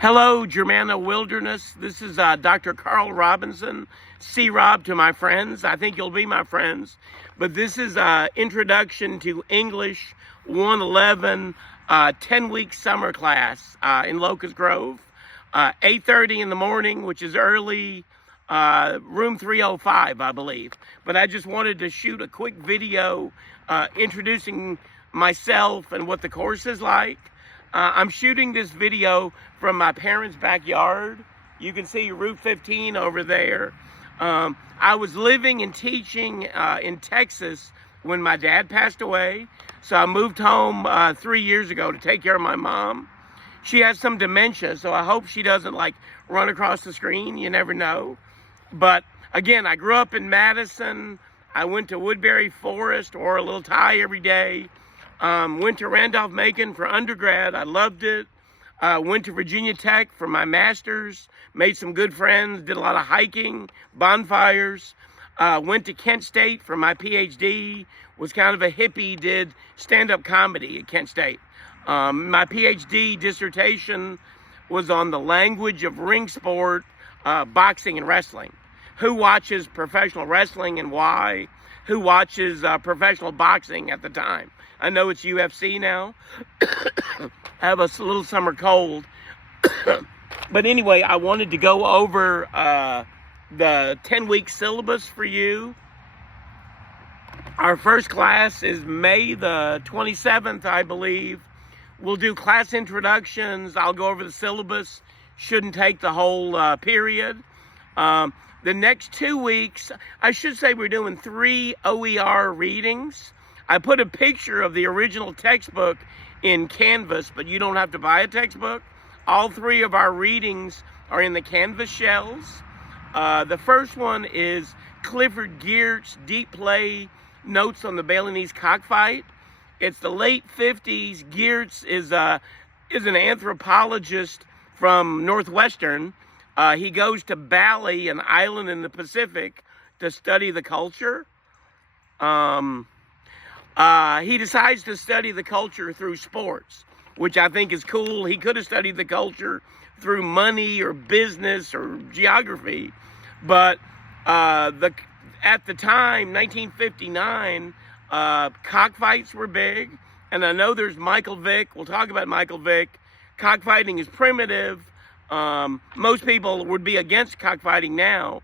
Hello, Germanna Wilderness. This is Dr. Carl Robinson, C-Rob to my friends. I think you'll be my friends. But this is Introduction to English 111, 10-week summer class in Locust Grove. 8:30 in the morning, which is early, room 305, I believe. But I just wanted to shoot a quick video introducing myself and what the course is like. I'm shooting this video from my parents' backyard. You can see Route 15 over there. I was living and teaching in Texas when my dad passed away. So I moved home 3 years ago to take care of my mom. She has some dementia, so I hope she doesn't run across the screen. You never know. But again, I grew up in Madison. I went to Woodbury Forest, wore a little tie every day. Went to Randolph-Macon for undergrad. I loved it. Went to Virginia Tech for my master's. Made some good friends. Did a lot of hiking, bonfires. Went to Kent State for my PhD. Was kind of a hippie. Did stand-up comedy at Kent State. My PhD dissertation was on the language of ring sport, boxing and wrestling. Who watches professional wrestling and why? Who watches professional boxing at the time? I know it's UFC now. I have a little summer cold. But anyway, I wanted to go over the 10-week syllabus for you. Our first class is May the 27th, I believe. We'll do class introductions. I'll go over the syllabus. Shouldn't take the whole period. The next 2 weeks, I should say we're doing 3 OER readings. I put a picture of the original textbook in Canvas, but you don't have to buy a textbook. All 3 of our readings are in the Canvas shells. The first one is Clifford Geertz' Deep Play Notes on the Balinese Cockfight. It's the late 50s. Geertz is an anthropologist from Northwestern. He goes to Bali, an island in the Pacific, to study the culture. He decides to study the culture through sports, which I think is cool. He could have studied the culture through money or business or geography, but at the time, 1959, cockfights were big, and I know there's Michael Vick. We'll talk about Michael Vick. Cockfighting is primitive. Most people would be against cockfighting now,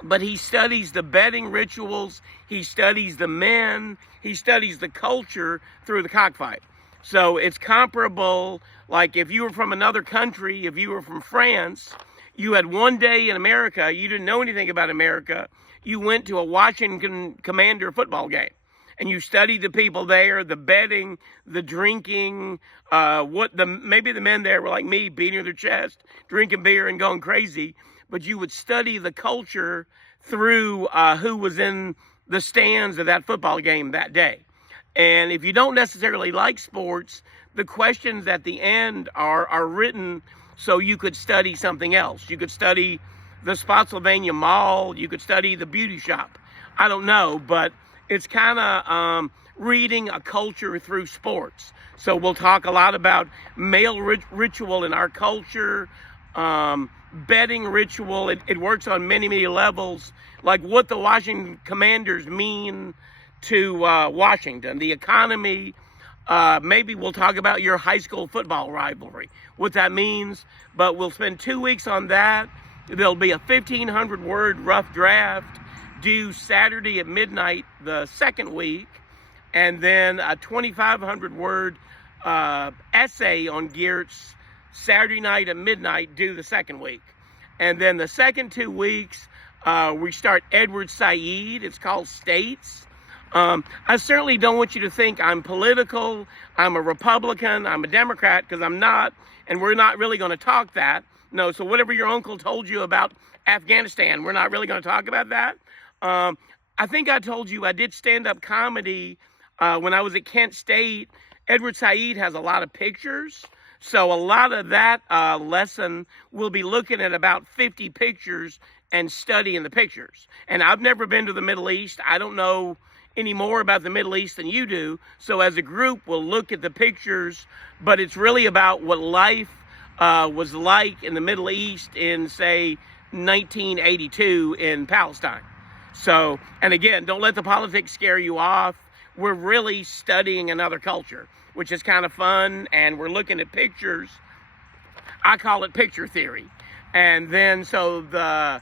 but he studies the betting rituals, he studies the men, he studies the culture through the cockfight. So it's comparable, like if you were from another country, if you were from France, you had one day in America, you didn't know anything about America, you went to a Washington Commander football game. And you studied the people there, the betting, the drinking, maybe the men there were like me, beating their chest, drinking beer and going crazy. But you would study the culture through who was in the stands of that football game that day. And if you don't necessarily like sports, the questions at the end are written so you could study something else. You could study the Spotsylvania Mall. You could study the beauty shop. I don't know, but it's kind of reading a culture through sports. So we'll talk a lot about male ritual in our culture, betting ritual. It works on many, many levels, like what the Washington Commanders mean to Washington, the economy. Maybe we'll talk about your high school football rivalry, what that means. But we'll spend 2 weeks on that. There'll be a 1,500-word rough draft due Saturday at midnight the second week, and then a 2,500-word essay on Geertz Saturday night at midnight due the second week. And then the second 2 weeks, we start Edward Said. It's called States. I certainly don't want you to think I'm political, I'm a Republican, I'm a Democrat, because I'm not, and we're not really going to talk that. No, so whatever your uncle told you about Afghanistan, we're not really going to talk about that. I think I told you I did stand-up comedy when I was at Kent State. Edward Said has a lot of pictures. So a lot of that lesson, we'll be looking at about 50 pictures and studying the pictures. And I've never been to the Middle East. I don't know any more about the Middle East than you do. So as a group, we'll look at the pictures, but it's really about what life was like in the Middle East in, say, 1982 in Palestine. So, and again, don't let the politics scare you off. We're really studying another culture, which is kind of fun, and we're looking at pictures. I call it picture theory. And then, so the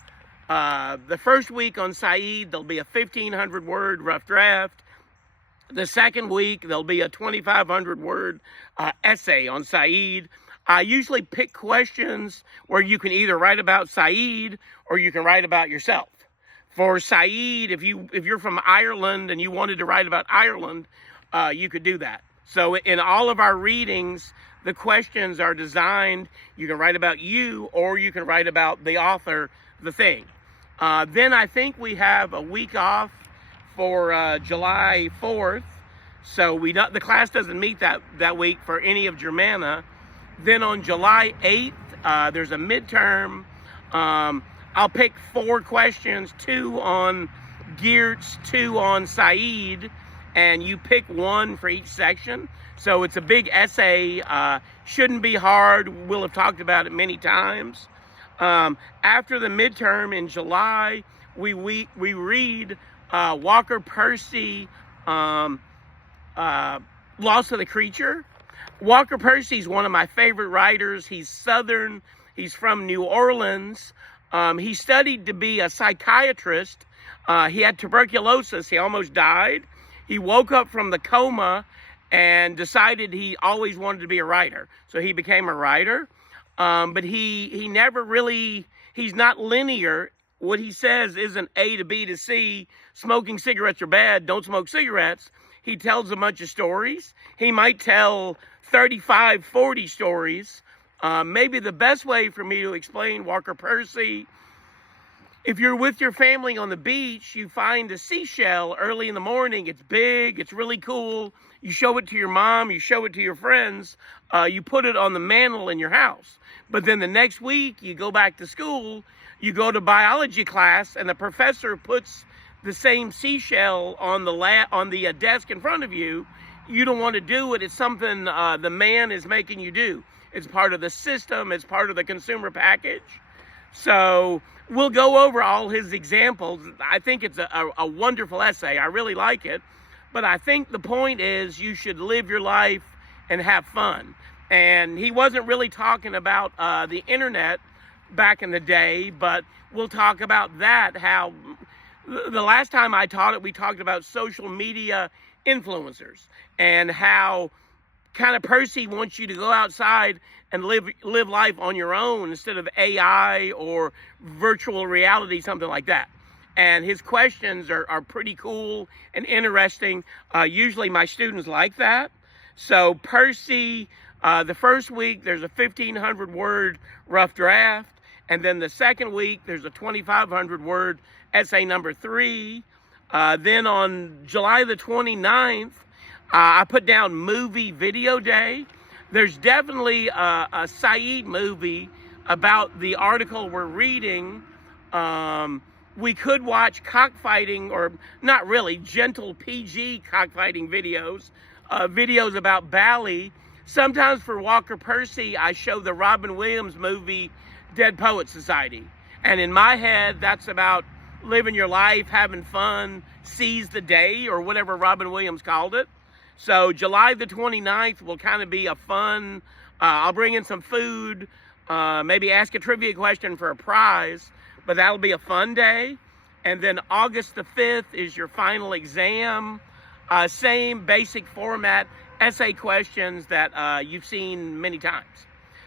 first week on Said, there'll be a 1,500-word rough draft. The second week, there'll be a 2,500-word essay on Said. I usually pick questions where you can either write about Said or you can write about yourself. For Said, if you're from Ireland and you wanted to write about Ireland, you could do that. So in all of our readings, the questions are designed, you can write about you or you can write about the author, the thing. Then I think we have a week off for July 4th. So the class doesn't meet that week for any of Germana. Then on July 8th, there's a midterm. I'll pick 4 questions, 2 on Geertz, 2 on Said, and you pick 1 for each section. So it's a big essay, shouldn't be hard. We'll have talked about it many times. After the midterm in July, we read Walker Percy, Loss of the Creature. Walker Percy is one of my favorite writers. He's Southern. He's from New Orleans. He studied to be a psychiatrist. He had tuberculosis. He almost died. He woke up from the coma and decided he always wanted to be a writer. So he became a writer. But he never really, he's not linear. What he says isn't A to B to C. Smoking cigarettes are bad. Don't smoke cigarettes. He tells a bunch of stories. He might tell 35, 40 stories. Maybe the best way for me to explain Walker Percy, if you're with your family on the beach, you find a seashell early in the morning. It's big, it's really cool. You show it to your mom, you show it to your friends, you put it on the mantle in your house. But then the next week, you go back to school, you go to biology class, and the professor puts the same seashell on the desk in front of you. You don't want to do it. It's something the man is making you do. It's part of the system. It's part of the consumer package. So we'll go over all his examples. I think it's a wonderful essay. I really like it. But I think the point is you should live your life and have fun. And he wasn't really talking about the internet back in the day, but we'll talk about that, how the last time I taught it, we talked about social media influencers and how kind of Percy wants you to go outside and live life on your own instead of AI or virtual reality, something like that. And his questions are pretty cool and interesting. Usually my students like that. So Percy, the first week, there's a 1,500-word rough draft. And then the second week, there's a 2,500-word essay number 3. Then on July the 29th, I put down movie video day. There's definitely a Said movie about the article we're reading. We could watch cockfighting, or not really, gentle PG cockfighting videos, videos about Bali. Sometimes for Walker Percy, I show the Robin Williams movie, Dead Poets Society. And in my head, that's about living your life, having fun, seize the day, or whatever Robin Williams called it. So July the 29th will kind of be a fun, I'll bring in some food, maybe ask a trivia question for a prize, but that'll be a fun day. And then August the 5th is your final exam. Same basic format, essay questions that you've seen many times.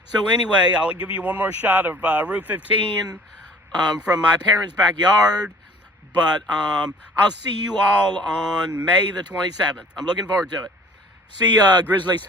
So anyway, I'll give you one more shot of Route 15 from my parents' backyard. But I'll see you all on May the 27th. I'm looking forward to it. See ya, Grizzlies.